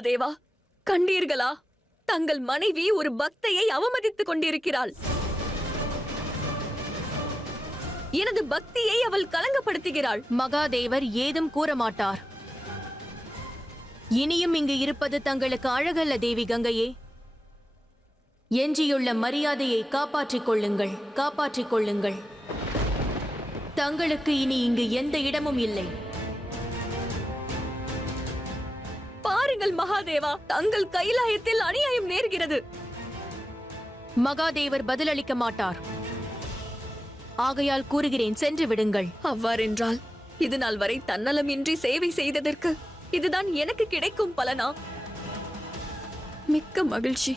மகாதேவா, கண்டீர்களா? தங்கள் மனைவி ஒரு பக்தையை அவமதித்துக் கொண்டிருக்கிறாள். எனது பக்தியை அவள் கலங்கப்படுத்துகிறாள். மகாதேவர் ஏதும் கூற மாட்டார். இனியும் இங்கு இருப்பது தங்களுக்கு அழகல்ல தேவி கங்கையே. எஞ்சியுள்ள மரியாதையை காப்பாற்றிக் கொள்ளுங்கள், காப்பாற்றிக் கொள்ளுங்கள். தங்களுக்கு இனி இங்கு எந்த இடமும் இல்லை. பாருங்கள் மகாதேவா, தங்கள் கைலாயத்தில் அநியாயம் நேர்கிறது. மகாதேவர் பதிலளிக்க மாட்டார். ஆகையால் கூறுகிறேன், சென்று விடுங்கள். அவ்வாறென்றால் இது நாள் வரை தன்னலமின்றி சேவை செய்ததற்கு இதுதான் எனக்கு கிடைக்கும் பலனா? மிக்க மகிழ்ச்சி.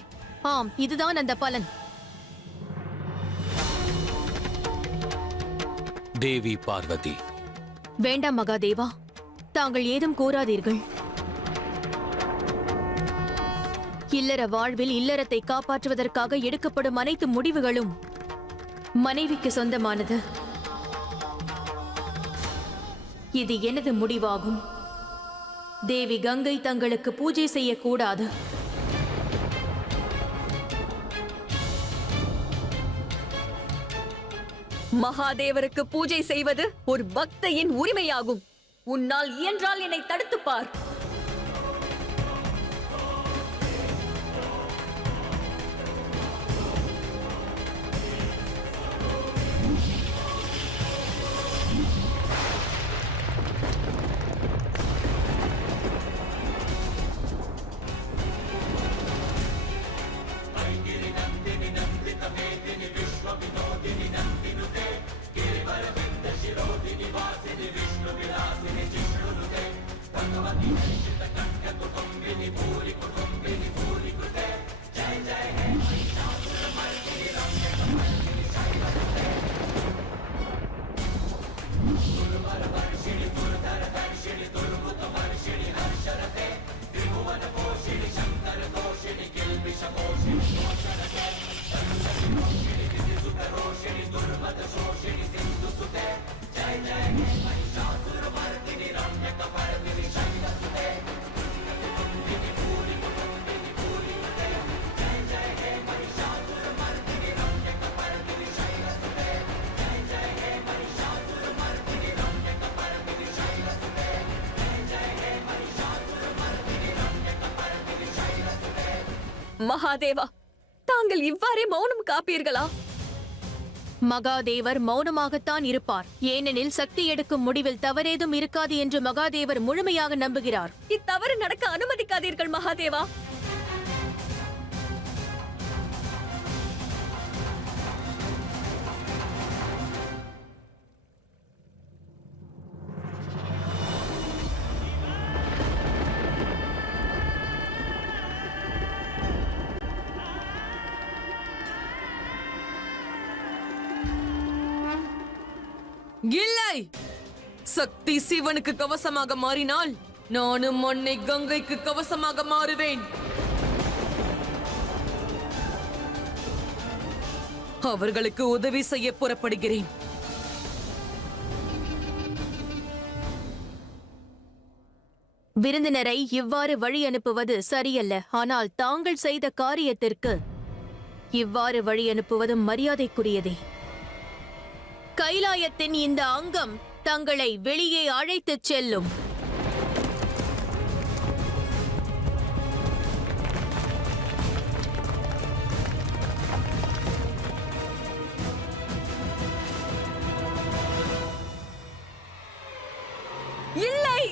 ஆம், இதுதான் அந்த பலன். தேவி பார்வதி. வேண்டாம் மகாதேவா, தாங்கள் ஏதும் கூறாதீர்கள். இல்லற வாழ்வில் இல்லறத்தை காப்பாற்றுவதற்காக எடுக்கப்படும் அனைத்து முடிவுகளும் மனைவிக்கு சொந்தமானது. இது எனது முடிவாகும். தேவி கங்கை தங்களுக்கு பூஜை செய்யக்கூடாது. மகாதேவருக்கு பூஜை செய்வது ஒரு பக்தையின் உரிமையாகும். உன்னால் இயன்றால் என்னை தடுத்துப் பார். மகாதேவா, தாங்கள் இவ்வாறே மௌனம் காப்பீர்களா? மகாதேவர் மௌனமாகத்தான் இருப்பார். ஏனெனில் சக்தி எடுக்கும் முடிவில் தவறேதும் இருக்காது என்று மகாதேவர் முழுமையாக நம்புகிறார். இத்தவறு நடக்க அனுமதிக்காதீர்கள் மகாதேவா. இல்லை, சக்தி சிவனுக்கு கவசமாக மாறினால் நானும் மண்ணை கங்கைக்கு கவசமாக மாறுவேன். அவர்களுக்கு உதவி செய்ய புறப்படுகிறேன். விருந்தினரை இவ்வாறு வழி அனுப்புவது சரியல்ல. ஆனால் தாங்கள் செய்த காரியத்திற்கு இவ்வாறு வழி அனுப்புவதும் மரியாதைக்குரியதே. கைலாயத்தின் இந்த அங்கம் தங்களை வெளியே அழைத்துச் செல்லும். இல்லை,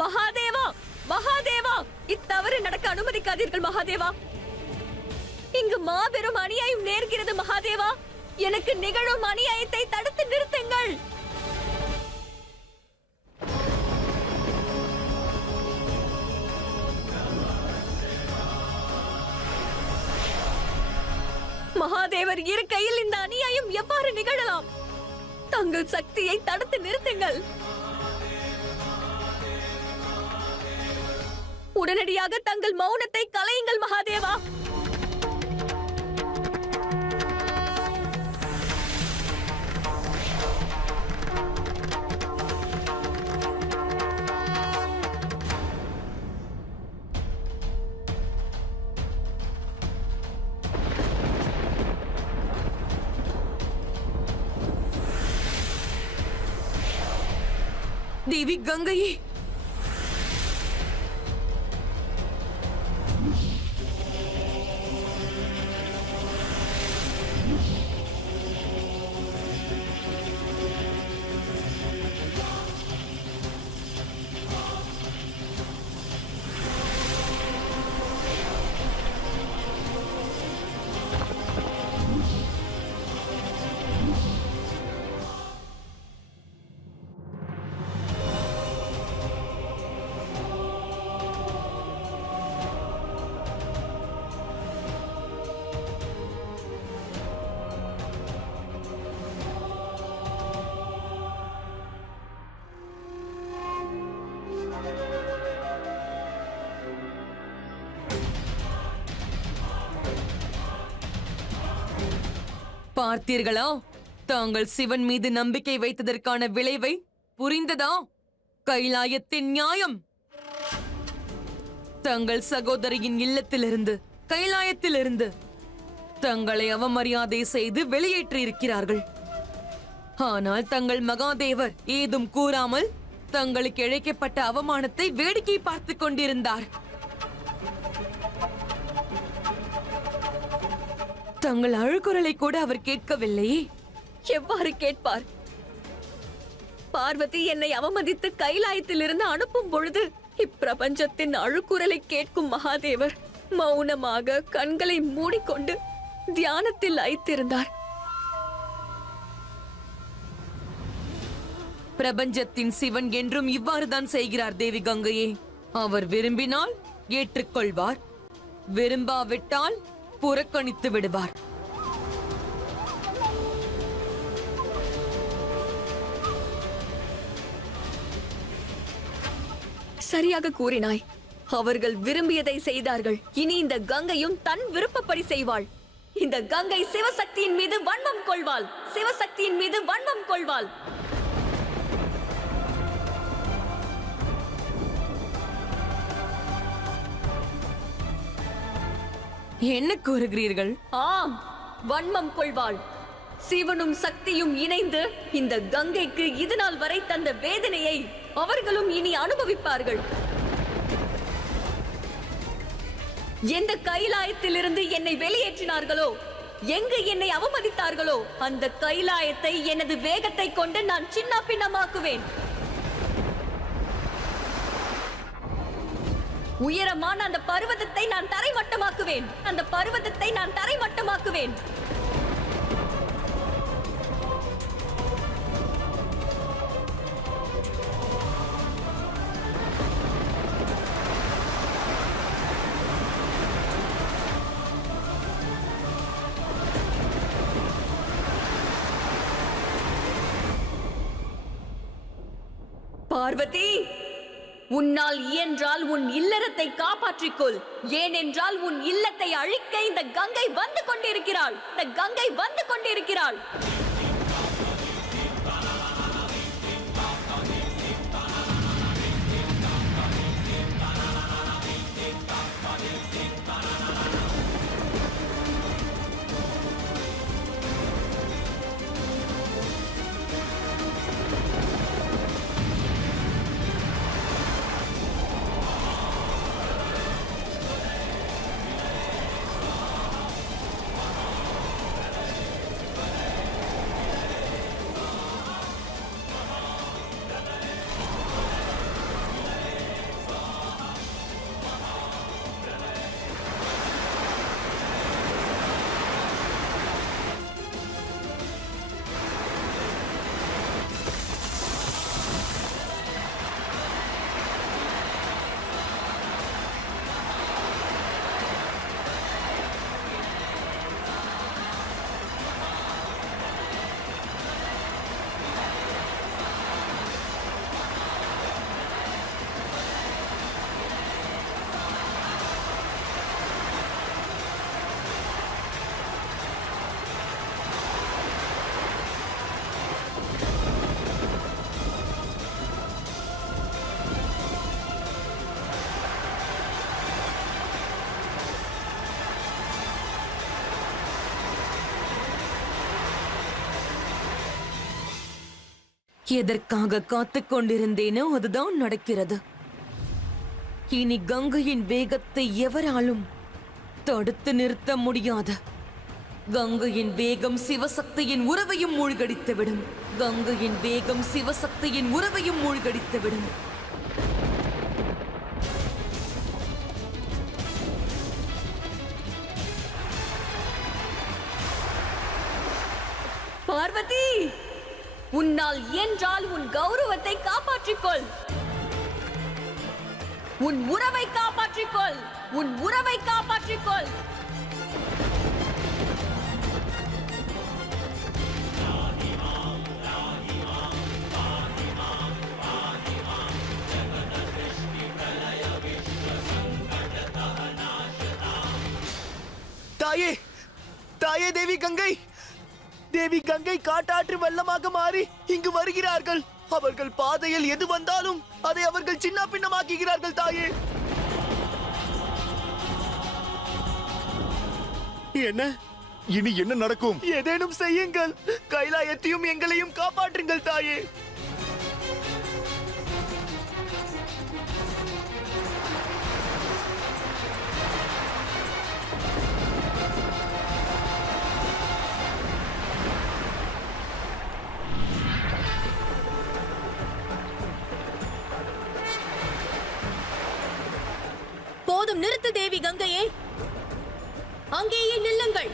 மகாதேவா, மகாதேவா, இத்தவறு நடக்க அனுமதிக்காதீர்கள் மகாதேவா. இங்கு மாபெரும் அநியாயம் நேர்கிறது மகாதேவா. எனக்கு நிகழும் அநியாயத்தை தடுத்து நிறுத்துங்கள். மகாதேவர் இருக்கையில் இந்த அநியாயம் எவ்வாறு நிகழலாம்? தங்கள் சக்தியை தடுத்து நிறுத்துங்கள். உடனடியாக தங்கள் மௌனத்தை கலையுங்கள் மகாதேவா. தேவி கங்கையே, பார்த்தீர்களா? தாங்கள் சிவன் மீது நம்பிக்கை வைத்ததற்கான விளைவை புரிந்ததா? கைலாயத்தின் நியாயம். தங்கள் சகோதரியின் இல்லத்திலிருந்து, கைலாயத்திலிருந்து தங்களை அவமரியாதை செய்து வெளியேற்றியிருக்கிறார்கள். ஆனால் தங்கள் மகாதேவர் ஏதும் கூறாமல் தங்களுக்கு இழைக்கப்பட்ட அவமானத்தை வேடிக்கை பார்த்துக் கொண்டிருந்தார். தங்கள் அழுகுரலை கூட அவர் கேட்கவில்லையே. எவ்வாறு கேட்பார்? பார்வதி என்னை அவமதித்து கைலாயத்திலிருந்து அனுப்பும் பொழுது இப்பிரபஞ்சத்தின் அழுக்குரலை கேட்கும் மகாதேவர் மௌனமாக கண்களை மூடிக்கொண்டு தியானத்தில் லயித்திருந்தார். பிரபஞ்சத்தின் சிவன் என்றும் இவ்வாறுதான் செய்கிறார் தேவி கங்கையே. அவர் விரும்பினால் ஏற்றுக்கொள்வார், விரும்பாவிட்டால் புறக்கணித்து விடுவார். சரியாக கூறினாய். அவர்கள் விரும்பியதை செய்தார்கள். இனி இந்த கங்கையும் தன் விருப்பப்படி செய்வாள். இந்த கங்கை சிவசக்தியின் மீது வன்மம் கொள்வாள். சிவசக்தியின் மீது வன்மம் கொள்வாள். என்ன கூறுகிறீர்கள்? ஆம், வன்மம் கொள்வாள். சிவனும் சக்தியும் இணைந்து இந்த கங்கைக்கு இதுநாள் வரை தந்த வேதனையை அவர்களும் இனி அனுபவிப்பார்கள். எந்த கைலாயத்திலிருந்து என்னை வெளியேற்றினார்களோ, எங்கு என்னை அவமதித்தார்களோ, அந்த கைலாயத்தை எனது வேகத்தை கொண்டு நான் சின்ன பின்னமாக்குவேன். உயரமான அந்த பர்வதத்தை நான் தரைமட்டமாக்குவேன். அந்த பர்வதத்தை நான் தரைமட்டமாக்குவேன். பார்வதி, உன்னால் இயன்றால் உன் இல்லறத்தை காப்பாற்றிக்கொள். ஏனென்றால் உன் இல்லத்தை அழிக்க இந்த கங்கை வந்து கொண்டிருக்கிறாள். இந்த கங்கை வந்து கொண்டிருக்கிறாள். எதற்காக காத்துக் கொண்டிருந்தேனோ அதுதான் நடக்கிறது. இனி கங்கையின் வேகத்தை எவராலும் தடுத்து நிறுத்த முடியாது. கங்கையின் வேகம் சிவசக்தியின் உறவையும் மூழ்கடித்துவிடும். கங்கையின் வேகம் சிவசக்தியின் உறவையும் மூழ்கடித்துவிடும். பார்வதி, உன்னால் இயன்றால் உன் கௌரவத்தை காப்பாற்றிக்கொள். உன் உறவை காப்பாற்றிக்கொள். உன் உறவை காப்பாற்றிக்கொள். தாயே, தாயே, தேவி கங்கை, தேவி கங்கை காட்டாற்று வெள்ளமாக மாறி இங்கு வருகிறார்கள். அவர்கள் பாதையில் எது வந்தாலும் அதை அவர்கள் சின்ன பின்னமாக்குகிறார்கள். தாயே, என்ன இனி என்ன நடக்கும்? ஏதேனும் செய்யுங்கள். கைலாயத்தையும் எங்களையும் காப்பாற்றுங்கள் தாயே. போதும், நிறுத்து தேவி கங்கையே. அங்கேயே நில்லுங்கள்.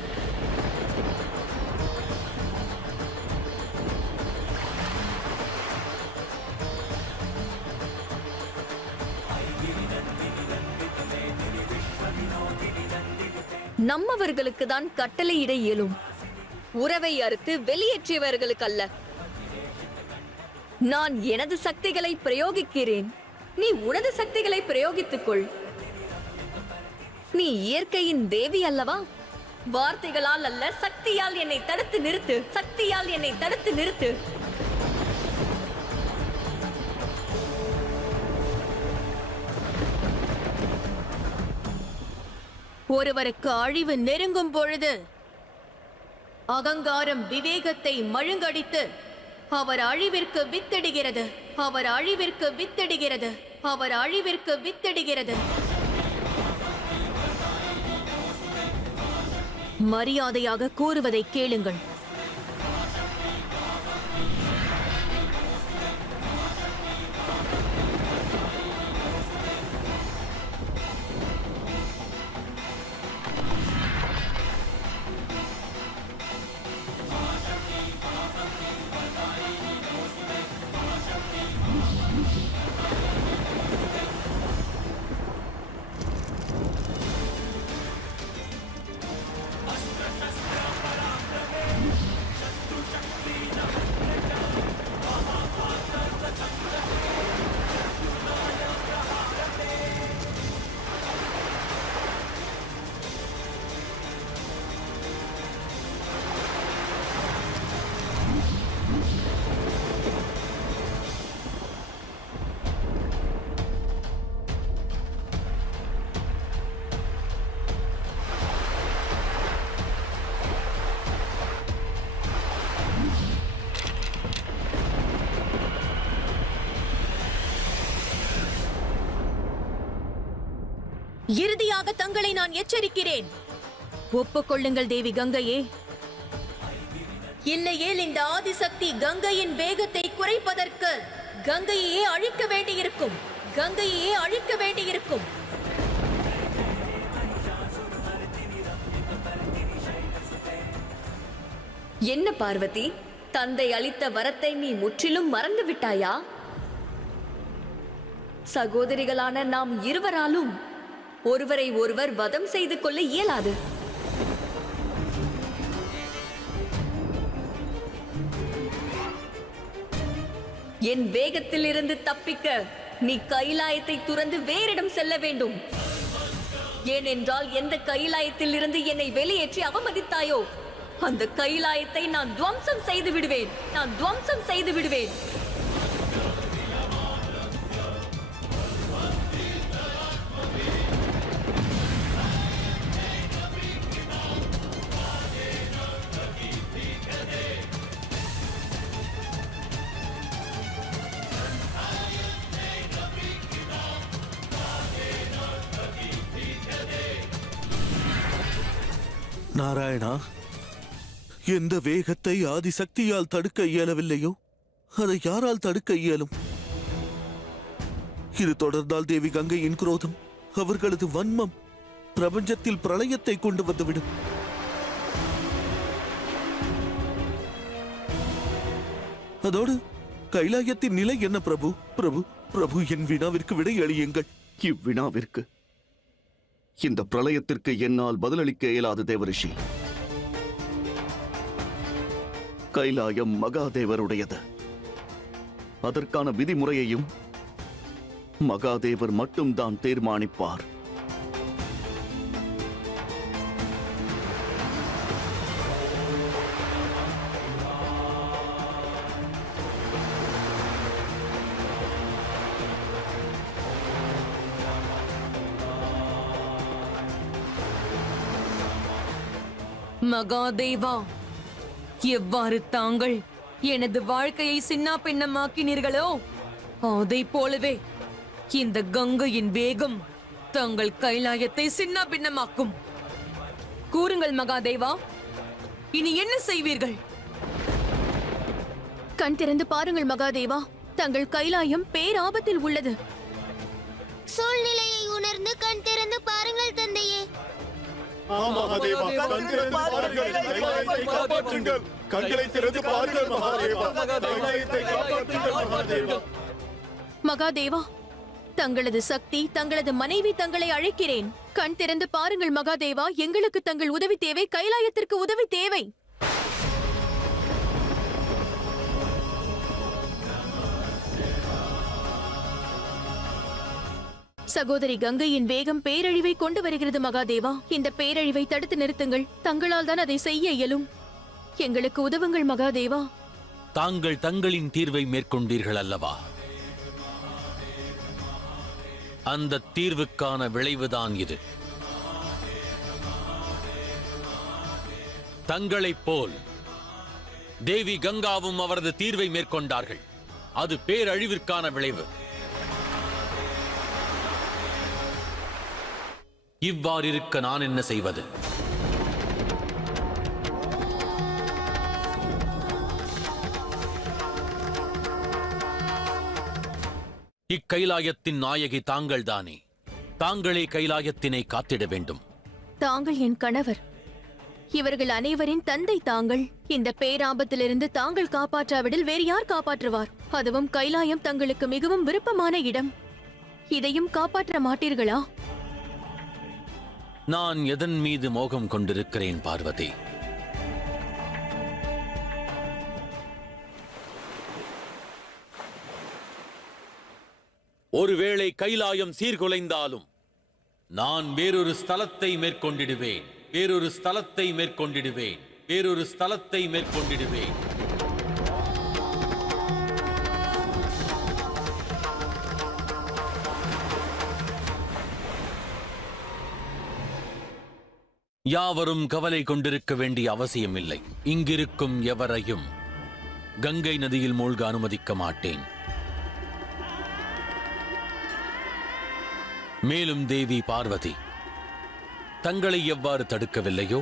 நம்மவர்களுக்கு தான் கட்டளையிட இயலும். உறவை அறுத்து வெளியேற்றியவர்களுக்கு அல்ல. நான் எனது சக்திகளை பிரயோகிக்கிறேன். நீ உனது சக்திகளை பிரயோகித்துக் கொள். நீ இயற்கையின் தேவி அல்லவா? வார்த்தைகளால் அல்ல, சக்தியால் என்னை தடுத்து நிறுத்து. சக்தியால் என்னை தடுத்து நிறுத்து. ஒருவருக்கு அழிவு நெருங்கும் பொழுது அகங்காரம் விவேகத்தை மழுங்கடித்து அவர் அழிவிற்கு வித்திடுகிறது. அவர் அழிவிற்கு வித்திடுகிறது. அவர் அழிவிற்கு வித்திடுகிறது. மரியாதையாக கூறுவதை கேளுங்கள். இறுதியாக தங்களை நான் எச்சரிக்கிறேன். ஒப்புக்கொள்ளுங்கள் தேவி கங்கையே. இல்லையேல் இந்த ஆதிசக்தி கங்கையின் வேகத்தை குறைப்பதற்கு கங்கையே அழிக்க வேண்டியிருக்கும். கங்கையே அழிக்க வேண்டியிருக்கும். என்ன பார்வதி, தந்தை அளித்த வரத்தை நீ முற்றிலும் மறந்து விட்டாயா? சகோதரிகளான நாம் இருவராலும் ஒருவரை ஒருவர் வதம் செய்து கொள்ள இயலாது. என் வேகத்திலிருந்து தப்பிக்க நீ கைலாயத்தை துறந்து வேறிடம் செல்ல வேண்டும். ஏனென்றால் எந்த கைலாயத்தில் இருந்து என்னை வெளியேற்றி அவமதித்தாயோ அந்த கைலாயத்தை நான் துவம்சம் செய்து விடுவேன். நான் துவம்சம் செய்து விடுவேன். நாராயணா, எந்த வேகத்தை ஆதிசக்தியால் தடுக்க இயலவில்லையோ அதை யாரால் தடுக்க இயலும்? இது தொடர்ந்தால் தேவி கங்கையின் குரோதம், அவர்களது வன்மம் பிரபஞ்சத்தில் பிரளயத்தை கொண்டு வந்துவிடும். அதோடு கைலாயத்தின் நிலை என்ன பிரபு? பிரபு பிரபு என் வினாவிற்கு விடை அளியுங்கள். இவ்வினாவிற்கு, இந்த பிரளயத்திற்கு என்னால் பதிலளிக்க இயலாது தேவரிஷி. கைலாயம் மகாதேவருடையது. அதற்கான விதிமுறையையும் மகாதேவர் மட்டும்தான் தீர்மானிப்பார். மகாதேவா, எவ்வாறு தாங்கள் எனது வாழ்க்கையை சின்னா பின்னமாக்கினீர்களோ அதை போலவே இந்த கங்கையின் வேகம் தங்கள் கைலாயத்தை சின்னா பின்னமாக்கும். கூறுங்கள் மகாதேவா, இனி என்ன செய்வீர்கள்? கண் திறந்து பாருங்கள் மகாதேவா, தங்கள் கைலாயம் பேராபத்தில் உள்ளது. சூழ்நிலையை உணர்ந்து கண் திறந்து பாருங்கள் தந்தையே. கண்களை திறந்து பாருங்கள் மகாதேவா. மகாதேவா, தங்களது சக்தி, தங்களது மனைவி தங்களை அழைக்கிறேன். கண் திறந்து பாருங்கள் மகாதேவா, எங்களுக்கு தங்கள் உதவி தேவை, கைலாயத்திற்கு உதவி தேவை. சகோதரி கங்கையின் வேகம் பேரழிவை கொண்டு வருகிறது மகாதேவா. இந்த பேரழிவை தடுத்து நிறுத்துங்கள். தங்களால் தான் அதை செய்ய இயலும். எங்களுக்கு உதவுங்கள் மகாதேவா. தாங்கள் தங்களின் தீர்வை மேற்கொண்டீர்கள் அல்லவா? அந்த தீர்வுக்கான விளைவுதான் இது. தங்களைப் போல் தேவி கங்காவும் அவரது தீர்வை மேற்கொண்டார்கள். அது பேரழிவிற்கான விளைவு. இவ்வாறிருக்க நான் என்ன செய்வது? இக்கைலாயத்தின் நாயகி தாங்கள்தானே. தாங்களே கைலாயத்தினை காத்திட வேண்டும். தாங்கள் என் கணவர். இவர்கள் அனைவரின் தந்தை தாங்கள். இந்த பேராபத்திலிருந்து தாங்கள் காப்பாற்றாவிடில் வேறு யார் காப்பாற்றுவார்? அதுவும் கைலாயம் தங்களுக்கு மிகவும் விருப்பமான இடம். இதையும் காப்பாற்ற மாட்டீர்களா? நான் எதன் மீது மோகம் கொண்டிருக்கிறேன் பார்வதி? ஒருவேளை கைலாயம் சீர்குலைந்தாலும் நான் வேறொரு ஸ்தலத்தை மேற்கொண்டிடுவேன். வேறொரு ஸ்தலத்தை மேற்கொண்டிடுவேன். வேறொரு ஸ்தலத்தை மேற்கொண்டிடுவேன். யாவரும் கவலை கொண்டிருக்க வேண்டிய அவசியமில்லை. இங்கிருக்கும் எவரையும் கங்கை நதியில் மூழ்க அனுமதிக்க மாட்டேன். மேலும் தேவி பார்வதி தங்களை எவ்வாறு தடுக்கவில்லையோ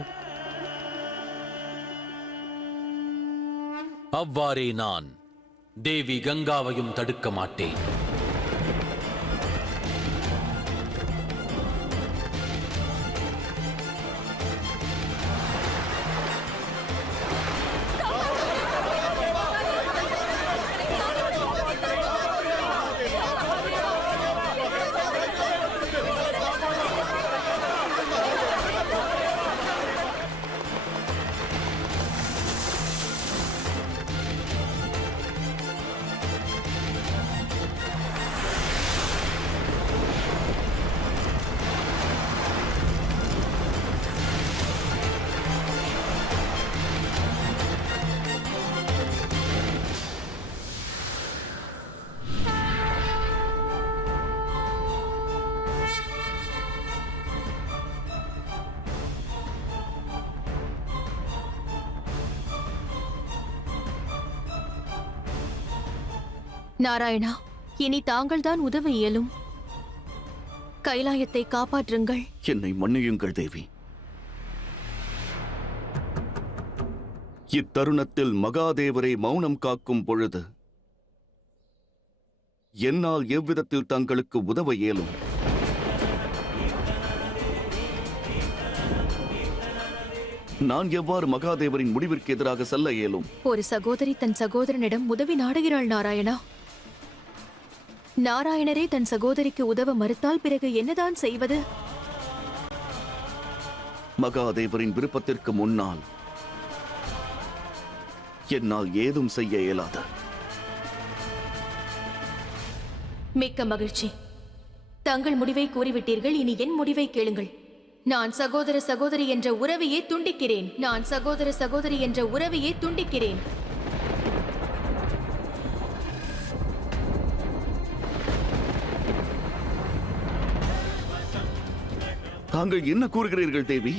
அவ்வாறே நான் தேவி கங்காவையும் தடுக்க மாட்டேன். நாராயணா, இனி தாங்கள்தான் உதவ இயலும். கைலாயத்தை காப்பாற்றுங்கள். என்னை மன்னியுங்கள் தேவி. இத்தருணத்தில் மகாதேவரை மௌனம் காக்கும் பொழுது என்னால் எவ்விதத்தில் தங்களுக்கு உதவ இயலும்? நான் எவ்வாறு மகாதேவரின் முடிவிற்கு எதிராக செல்ல இயலும்? ஒரு சகோதரி தன் சகோதரனிடம் உதவி நாடுகிறாள் நாராயணா. நாராயணரே தன் சகோதரிக்கு உதவ மறுத்தால் பிறகு என்னதான் செய்வது? மகாதேவரின் விருப்பத்திற்கு முன்னால் என்னால் ஏதும் செய்ய இயலாது. மிக்க மகிழ்ச்சி. தங்கள் முடிவை கூறிவிட்டீர்கள். இனி என் முடிவை கேளுங்கள். நான் சகோதர சகோதரி என்ற உறவையே துண்டிக்கிறேன். நான் சகோதர சகோதரி என்ற உறவையே துண்டிக்கிறேன். தாங்கள் என்ன கூறுகிறீர்கள் தேவி?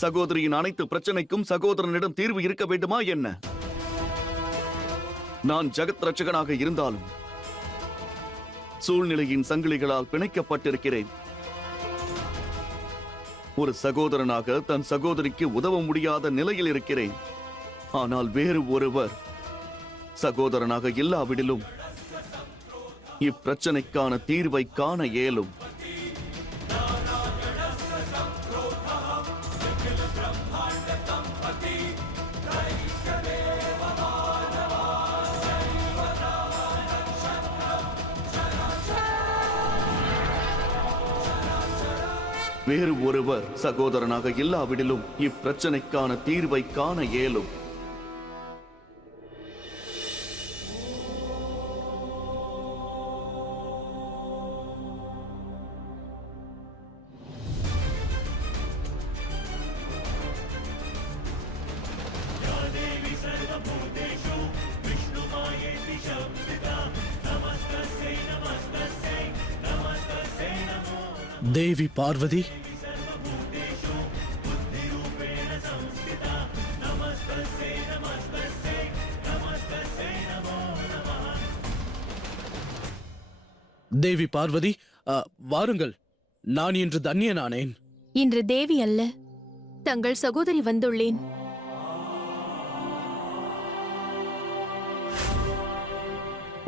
சகோதரியின் அனைத்து பிரச்சனைக்கும் சகோதரனிடம் தீர்வு இருக்க வேண்டுமா என்ன? நான் ஜகத் ரட்சகனாக இருந்தாலும் சூழ்நிலையின் சங்கிலிகளால் பிணைக்கப்பட்டிருக்கிறேன். ஒரு சகோதரனாக தன் சகோதரிக்கு உதவ முடியாத நிலையில் இருக்கிறேன். ஆனால் வேறு ஒருவர் சகோதரனாக இல்லாவிடிலும் இப்பிரச்சனைக்கான தீர்வை காண இயலும். வேறு ஒருவர் சகோதரனாக இல்லாவிடிலும் இப்பிரச்சனைக்கான தீர்வை காண இயலும். தேவி பார்வதி, தேவி பார்வதி, வாருங்கள். நான் இன்று தன்யனானேன். இன்று தேவி அல்ல, தங்கள் சகோதரி வந்துள்ளேன்.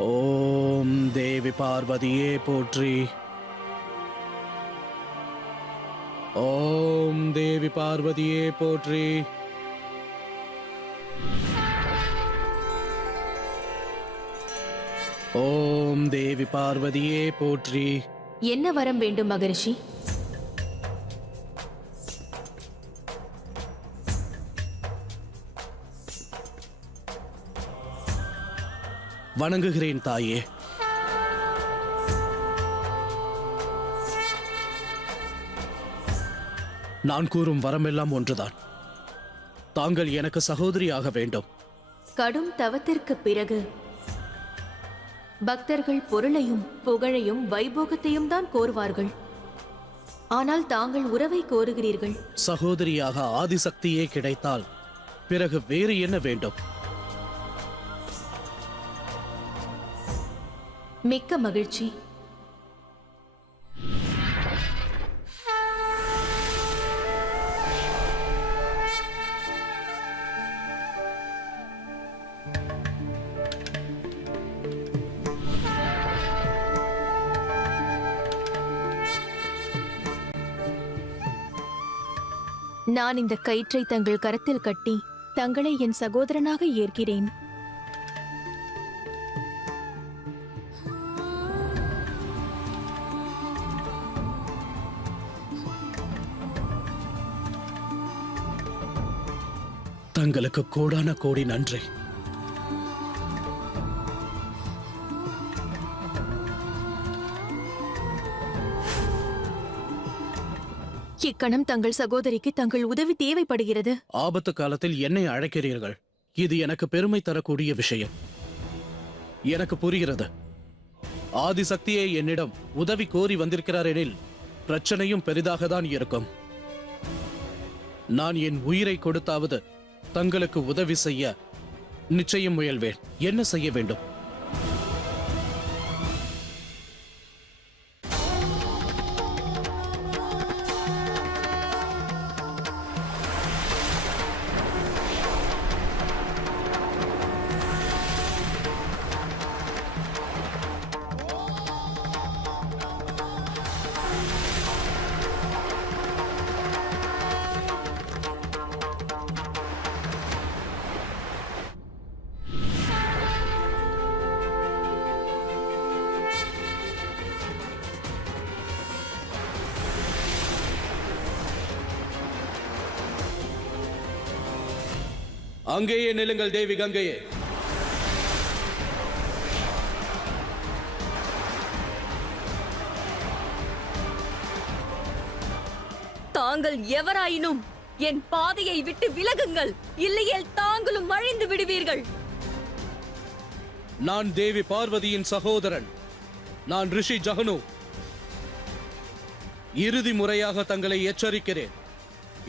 ஓம் தேவி பார்வதியே போற்றி. ஓம் தேவி பார்வதியே போற்றி. ஓம் தேவி பார்வதியே போற்றி. என்ன வரம் வேண்டும் மகரிஷி? வணங்குகிறேன் தாயே. நான் கூறும் வரமெல்லாம் ஒன்றுதான். தாங்கள் எனக்கு சகோதரியாக வேண்டும். கடும் தவத்திற்கு பிறகு பக்தர்கள் பொருளையும் புகழையும் வைபோகத்தையும் தான் கோருவார்கள். ஆனால் தாங்கள் உறவை கோருகிறீர்கள். சகோதரியாக ஆதிசக்தியே கிடைத்தால் பிறகு வேறு என்ன வேண்டும்? மிக்க மகிழ்ச்சி. நான் இந்த கயிற்றை தங்கள் கரத்தில் கட்டி தங்களை என் சகோதரனாக ஏற்கிறேன். தங்களுக்கு கோடான கோடி நன்றி. இக்கணம் தங்கள் சகோதரிக்கு தங்கள் உதவி தேவைப்படுகிறது. ஆபத்து காலத்தில் என்னை அழைக்கிறீர்கள். இது எனக்கு பெருமை தரக்கூடிய விஷயம். எனக்கு புரிகிறது. ஆதிசக்தியே என்னிடம் உதவி கோரி வந்திருக்கிறார் எனில் பிரச்சனையும் பெரிதாக தான் இருக்கும். நான் என் உயிரை கொடுத்தாவது தங்களுக்கு உதவி செய்ய நிச்சயம் முயல்வேன். என்ன செய்ய வேண்டும்? அங்கேயே நில்லுங்கள் தேவி கங்கையே. தாங்கள் எவராயினும் என் பாதையை விட்டு விலகுங்கள், இல்லையேல் தாங்களும் அழிந்து விடுவீர்கள். நான் தேவி பார்வதியின் சகோதரன். நான் ரிஷி ஜஹனு. இறுதி முறையாக தங்களை எச்சரிக்கிறேன்.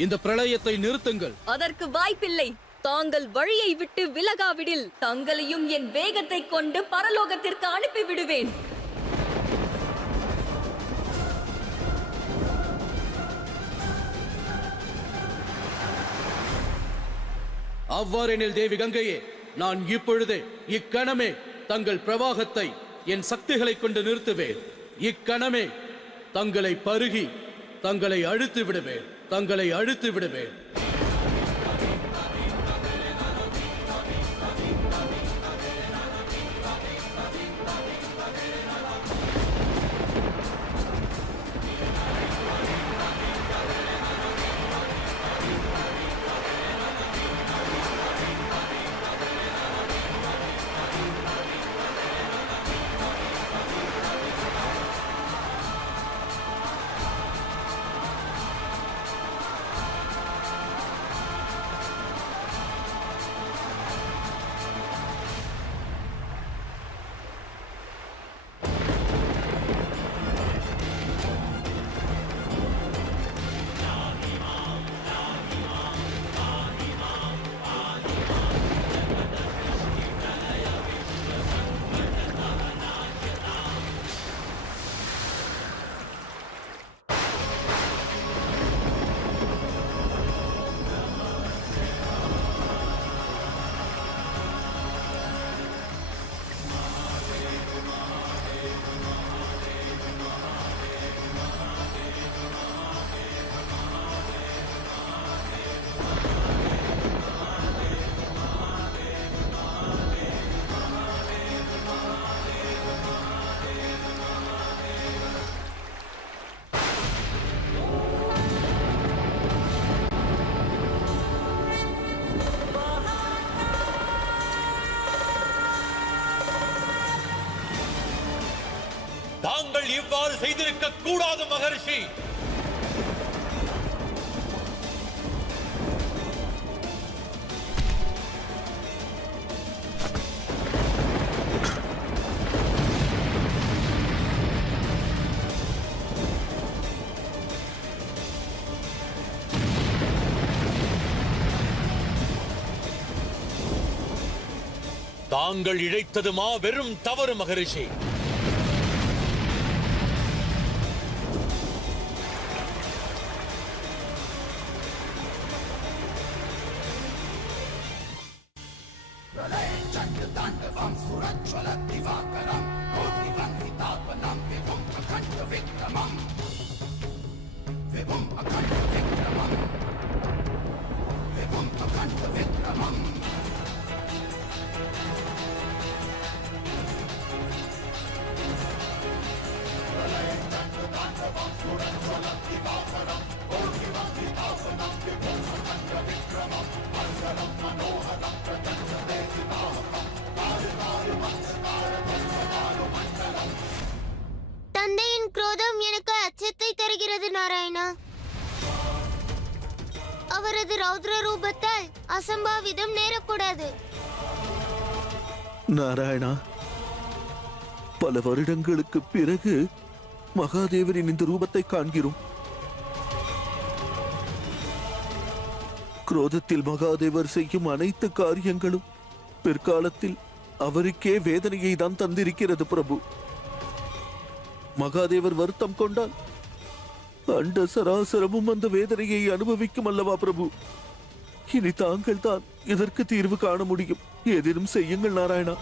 இந்த பிரளயத்தை நிறுத்துங்கள். அதற்கு வாய்ப்பில்லை. தாங்கள் வழியை விட்டு விலகாவிடில் தங்களையும் என் வேகத்தை கொண்டு பரலோகத்திற்கு அனுப்பிவிடுவேன். அவ்வாறெனில் தேவி கங்கையே, நான் இப்பொழுதே இக்கணமே தங்கள் பிரவாகத்தை என் சக்திகளை கொண்டு நிறுத்துவேன். இக்கணமே தங்களை பருகி தங்களை அழித்து விடுவேன். தங்களை அழித்து விடுவேன். தாங்கள் இவ்வாறு செய்திருக்க கூடாது மகரிஷி. தாங்கள் இழைத்தது மாபெரும் தவறு மகரிஷி. தந்தையின் குரோதம் எனக்கு அச்சத்தை தருகிறது நாராயணா. அவரது ரௌத்ர ரூபத்தால் அசம்பாவிதம் நேரக்கூடாது. நாராயணா, பல வருடங்களுக்கு பிறகு மகாதேவரின் இந்த ரூபத்தை காண்கிறோம். குரோதத்தில் மகாதேவர் செய்யும் அனைத்து காரியங்களும் பிற்காலத்தில் அவருக்கே வேதனையை தான் தந்திருக்கிறது பிரபு. மகாதேவர் வருத்தம் கொண்டால் அண்ட சராசரமும் அந்த வேதனையை அனுபவிக்கும் அல்லவா பிரபு? இனி தாங்கள் தான் இதற்கு தீர்வு காண முடியும். ஏதேனும் செய்யுங்கள் நாராயணா.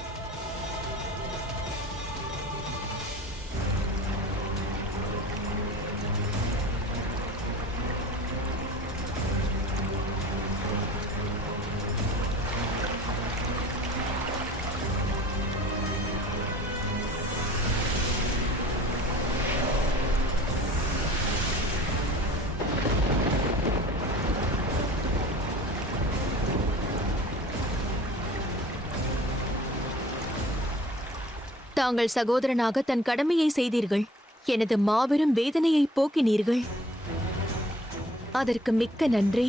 தாங்கள் சகோதரனாக தன் கடமையை செய்தீர்கள். எனது மாபெரும் வேதனையை போக்கினீர்கள். அதற்கு மிக்க நன்றி.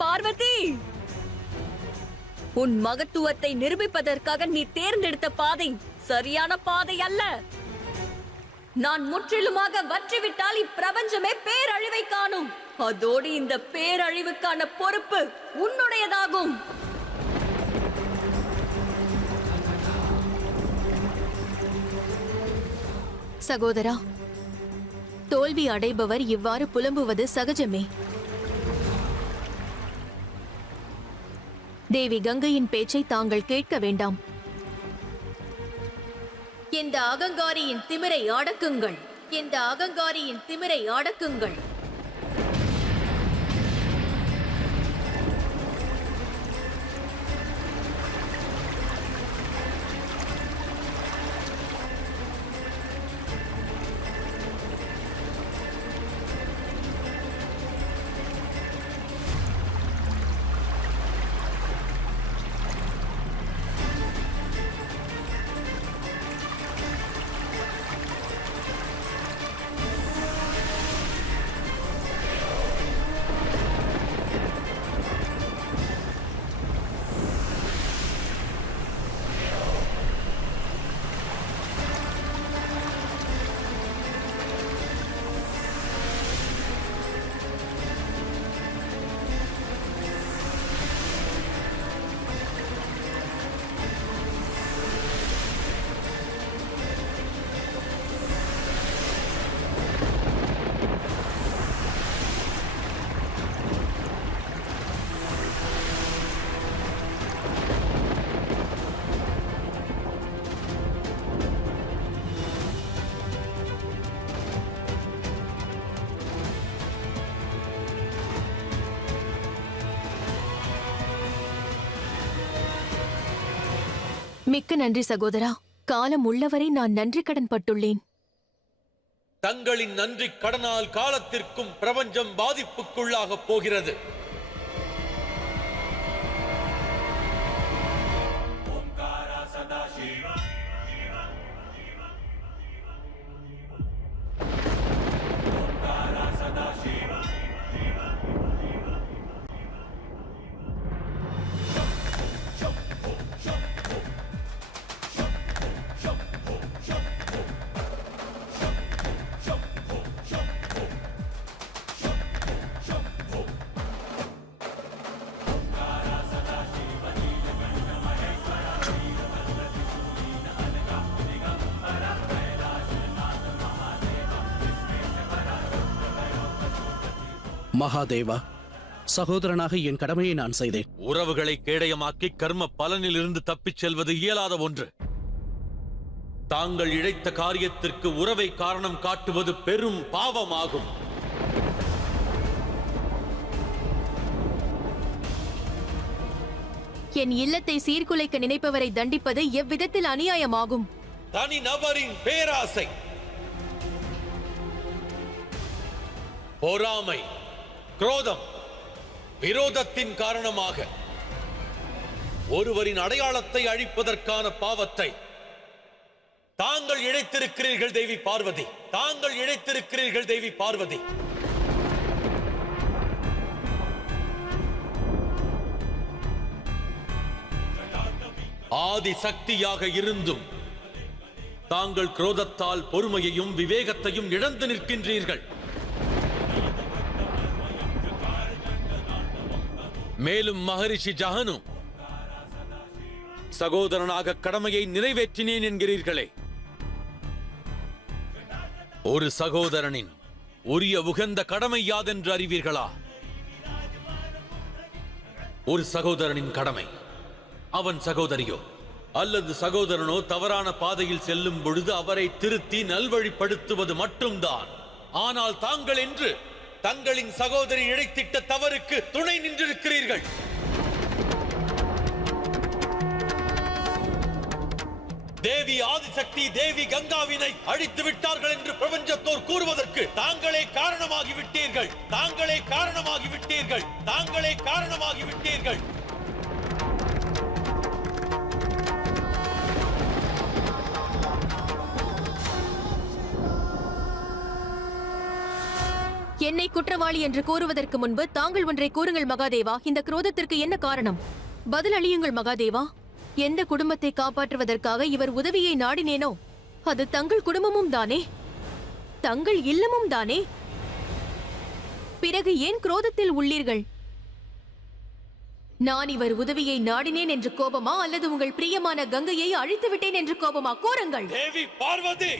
பார்வதி, உன் மகத்துவத்தை நிரூபிப்பதற்காக நீ தேர்ந்தெடுத்த பாதை சரியான பாதை அல்ல. நான் முற்றிலுமாக வற்றிவிட்டால் இப்பிரபஞ்சமே பேரழிவை காணும். அதோடு இந்த பேரழிவுக்கான பொறுப்பு உன்னுடையதாகும். சகோதரா, தோல்வி அடைபவர் இவ்வாறு புலம்புவது சகஜமே. தேவி கங்கையின் பேச்சை தாங்கள் கேட்க வேண்டாம். இந்த அகங்காரியின் திமிரை அடக்குங்கள். இந்த அகங்காரியின் திமிரை அடக்குங்கள். மிக்க நன்றி சகோதரா. காலம் உள்ளவரை நான் நன்றி கடன் பட்டுள்ளேன். தங்களின் நன்றி கடனால் காலத்திற்கும் பிரபஞ்சம் பாதிப்புக்குள்ளாக போகிறது. மகாதேவா, சகோதரனாக என் கடமையை நான் செய்தேன். உறவுகளை கேடயமாக்கி கர்ம பலனிலிருந்து தப்பிச் செல்வது இயலாத ஒன்று. தாங்கள் இழைத்த காரியத்திற்கு உறவை காரணம் காட்டுவது பெரும் பாவமாகும். என் இல்லத்தை சீர்குலைக்க நினைப்பவரை தண்டிப்பது எவ்விதத்தில் அநியாயமாகும்? தனி நபரின் பேராசை, பொறாமை, குரோதம், விரோதத்தின் காரணமாக ஒருவரின் அடையாளத்தை அழிப்பதற்கான பாவத்தை தாங்கள் இழைத்திருக்கிறீர்கள் தேவி பார்வதி. தாங்கள் இழைத்திருக்கிறீர்கள் தேவி பார்வதி. ஆதி சக்தியாக இருந்தும் தாங்கள் குரோதத்தால் பொறுமையையும் விவேகத்தையும் இழந்து நிற்கின்றீர்கள். மேலும் மகரிஷி ஜஹனு சகோதரனாக கடமையை நிறைவேற்றினேன் என்கிறீர்களே. ஒரு சகோதரனின் உரிய உகந்த கடமை யாதென்று அறிவீர்களா? ஒரு சகோதரனின் கடமை அவன் சகோதரியோ அல்லது சகோதரனோ தவறான பாதையில் செல்லும் பொழுது அவரை திருத்தி நல்வழிப்படுத்துவது மட்டும்தான். ஆனால் தாங்கள் என்று தங்களின் சகோதரி இழைத்திட்ட தவறுக்கு துணை நின்றிருக்கிறீர்கள். தேவி ஆதிசக்தி தேவி கங்காவினை அழித்து விட்டார்கள் என்று பிரபஞ்சத்தோர் கூறுவதற்கு தாங்களே காரணமாகிவிட்டீர்கள். தாங்களே காரணமாகிவிட்டீர்கள். தாங்களே காரணமாகிவிட்டீர்கள். என்னை குற்றவாளி என்று கூறுவதற்கு முன்பு தாங்கள் ஒன்றை கூறுங்கள் மகாதேவா. இந்த குரோதத்திற்கு என்ன காரணம்? பதில் அளியுங்கள் மகாதேவா. எந்த குடும்பத்தை காப்பாற்றுவதற்காக இவர் உதவியை நாடினேனோ அது தங்கள் குடும்பமும் தானே, தங்கள் இல்லமும் தானே. பிறகு ஏன் குரோதத்தில் உள்ளீர்கள்? நான் இவர் உதவியை நாடினேன் என்று கோபமா அல்லது உங்கள் பிரியமான கங்கையை அழித்து விட்டேன் என்று கோபமா? கூறுங்கள். தேவி பார்வதி,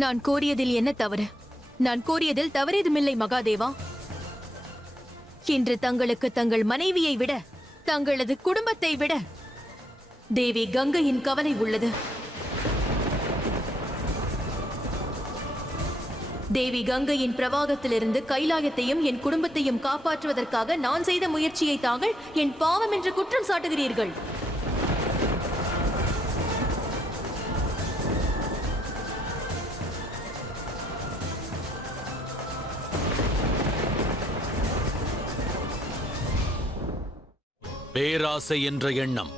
நான் கோரியதில் என்ன தவறு? நான் கோரியதில் தவறேதுமில்லை மகாதேவா. இன்று தங்களுக்கு தங்கள் மனைவியை விட, தங்களது குடும்பத்தை விட தேவி கங்கையின் கவலை உள்ளது. தேவி கங்கையின் பிரவாகத்திலிருந்து கைலாயத்தையும் என் குடும்பத்தையும் காப்பாற்றுவதற்காக நான் செய்த முயற்சியை தாங்கள் என் பாவம் என்று குற்றம் சாட்டுகிறீர்கள். பேராசை என்ற எண்ணம்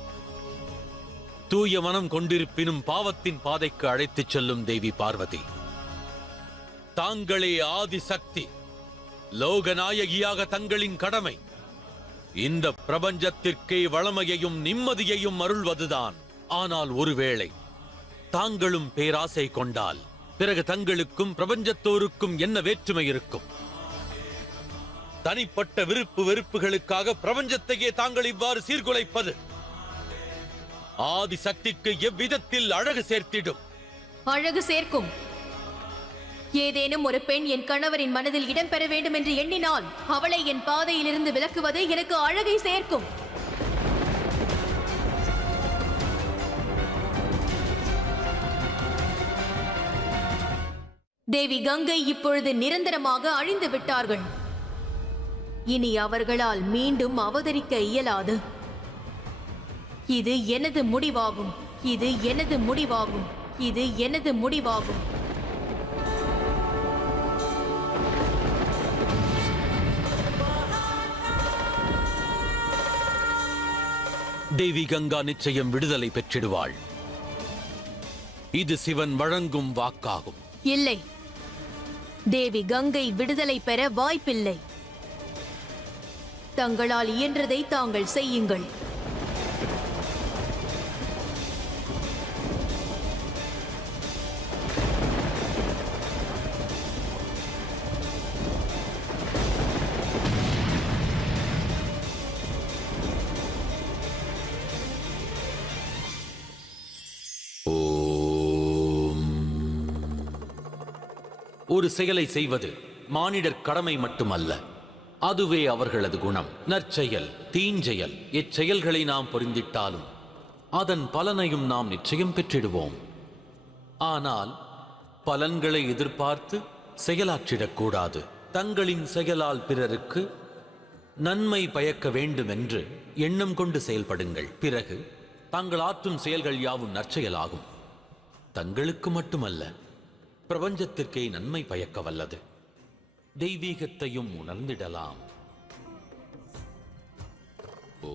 தூய மனம் கொண்டிருப்பினும் பாவத்தின் பாதைக்கு அழைத்துச் செல்லும் தேவி பார்வதி. தாங்களே ஆதிசக்தி, லோகநாயகியாக தங்களின் கடமை இந்த பிரபஞ்சத்திற்கே வளமையையும் நிம்மதியையும் அருள்வதுதான். ஆனால் ஒருவேளை தாங்களும் பேராசை கொண்டால் பிறகு தங்களுக்கும் பிரபஞ்சத்தோருக்கும் என்ன வேற்றுமை இருக்கும்? தனிப்பட்ட விருப்பு வெறுப்புகளுக்காக பிரபஞ்சத்தையே தாங்கள் இவ்வாறு சீர்குலைப்பது ஆதிசக்திக்கு எவ்விதத்தில் அழகு சேர்த்திடும்? அழகு சேர்க்கும். ஏதேனும் ஒரு பெண் என் கணவரின் மனதில் இடம்பெற வேண்டும் என்று எண்ணினால் அவளை என் பாதையிலிருந்து விலக்குவது எனக்கு அழகை சேர்க்கும். தேவி கங்கை இப்பொழுது நிரந்தரமாக அழிந்து விட்டார்கள். இனி அவர்களால் மீண்டும் அவதரிக்க இயலாது. இது எனது முடிவாகும். இது எனது முடிவாகும். இது எனது முடிவாகும். தேவி கங்கா நிச்சயம் விடுதலை பெற்றிடுவாள். இது சிவன் வழங்கும் வாக்காகும். இல்லை, தேவி கங்கை விடுதலை பெற வாய்ப்பில்லை. தங்களால் இயன்றதை தாங்கள் செய்யுங்கள். ஒரு செயலை செய்வது மானிடர் கடமை மட்டுமல்ல, அதுவே அவர்களது குணம். நற்செயல், தீஞ்செயல், இச்செயல்களை நாம் புரிந்திட்டாலும் அதன் பலனையும் நாம் நிச்சயம் பெற்றிடுவோம். ஆனால் பலன்களை எதிர்பார்த்து செயலாற்றிடக்கூடாது. தங்களின் செயலால் பிறருக்கு நன்மை பயக்க வேண்டும் என்று எண்ணம் கொண்டு செயல்படுங்கள். பிறகு தாங்கள் ஆற்றும் செயல்கள் யாவும் நற்செயலாகும். தங்களுக்கு மட்டுமல்ல, பிரபஞ்சத்திற்கே நன்மை பயக்க வல்லது. தெய்வீகத்தையும் உணர்ந்திடலாம். ஓ